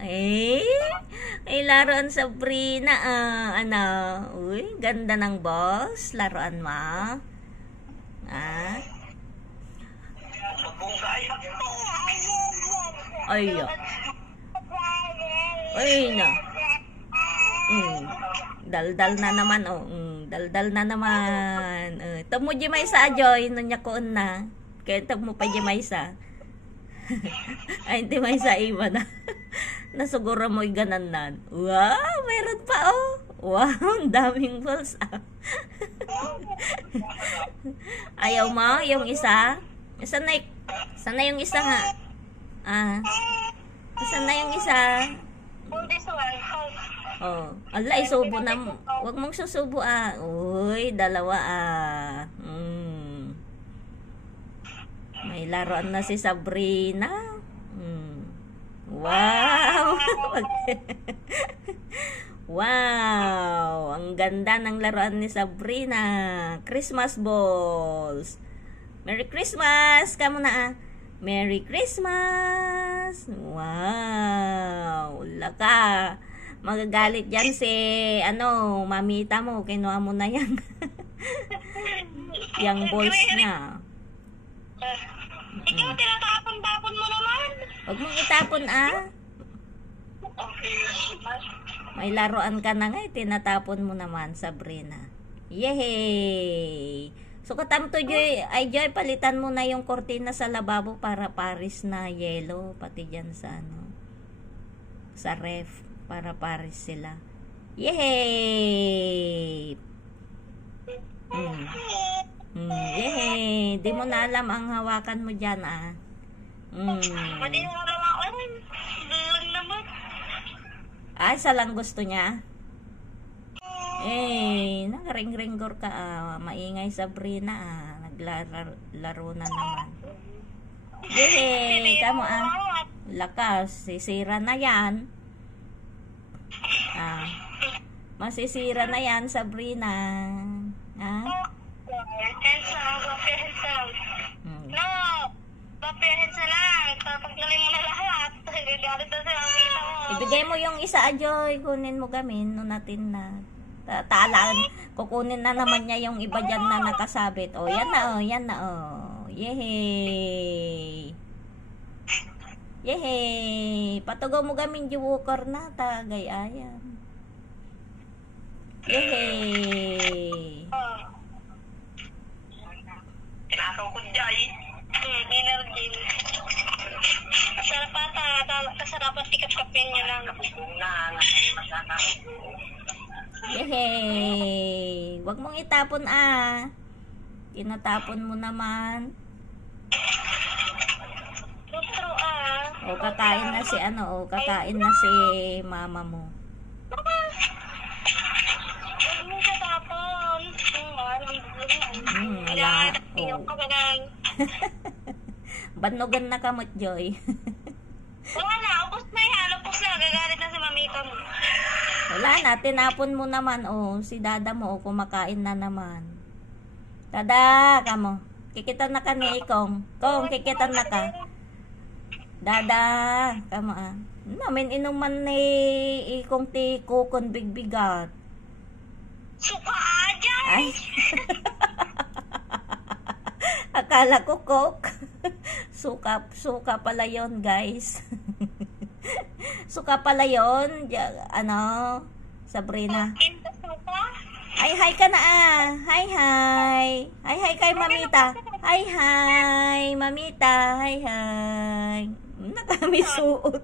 Eh, ay laruan Sabrina. Ano? Uy, ganda ng boss. Laruan mo. Ah? Ay, ay na. Daldal na naman, oh. Daldal na naman. Tamo di may sa Joy, no niya koon na. Kaya tamo pa di may sa. Ay, hindi may sa iba na. Nasuguro mo'y gananan. Wow, mayroon pa, oh. Wow, ang daming balls, ah. Ayaw mo, yung isa? Sana yung isa nga. Sana yung isa? Oh, ala, isubo na mo. Huwag mong susubo, ah. Uy, dalawa, ah. May laruan na si Sabrina. Wow! Wow! Ang ganda ng laruan ni Sabrina. Christmas balls. Merry Christmas! Kamu na, ah. Merry Christmas! Wow! Laka! Magagalit dyan si, mamita mo. Kinuha mo na yan. Yung balls niya. Ikaw, tinatapon-tapon mo naman. Huwag mong itapon, ah. May laruan ka na nga, tinatapon mo naman, Sabrina. Yehey! So, katam to, Joy. Ay, Joy, palitan mo na yung kortina sa lababo para paris na yellow. Pati dyan sa, sa ref. Para paris sila. Yehey! Yehey! Di mo na alam ang hawakan mo dyan, ah. Pwede mo alam ako. Lang naman. Ay, isa lang gusto niya. Eh, nakaring-ringgor ka, ah. Maingay Sabrina, ah. Naglalaro na naman. Yehey! Kamo, ah. Lakas. Sisira na yan. Masisira na yan, Sabrina. No, papiyahin sa lang. Tatanggalin mo na lahat. Gagalit na sila ang kita mo. Ibigay mo yung isa, Joy. Kunin mo gamin. No natin na. Talaan. Kukunin na naman niya yung iba dyan na nakasabit. Oh, yan na, oh. Yan na, oh. Yehey. Yehey. Patugaw mo gamin yung walker na. Tagay, ayan. Yehey. Kinakaw ko dyan. Energy. Sarap ata. Kasarapan tikap-kapin nyo lang. Yehey. Huwag mong itapon, ah. Tinatapon mo naman. True, ah. O, kakain na si kakain na si mama mo. Huwag mo siya tapon. Wala. Yung kagagang. Banugan na kamot, Joy. Wala na. Upos na yan. Upos na. Gagalit na si mamita mo. Wala na. Tinapon mo naman, oh. Si dada mo, oh. Kumakain na naman. Dada, kamo. Kikitan na ka ni Ikong. Kong, kikitan na ka. Dada, kamo, ah. Namin inuman ni Ikong ti kukon bigbigat. Suka aja. Ay. Akala ko Coke. Suka pala yon, guys. Suka pala yon. Sabrina. Hi ka na, ah. Hi. Hi kay Mamita. Hi, Mamita. Hi. Nakamisuot.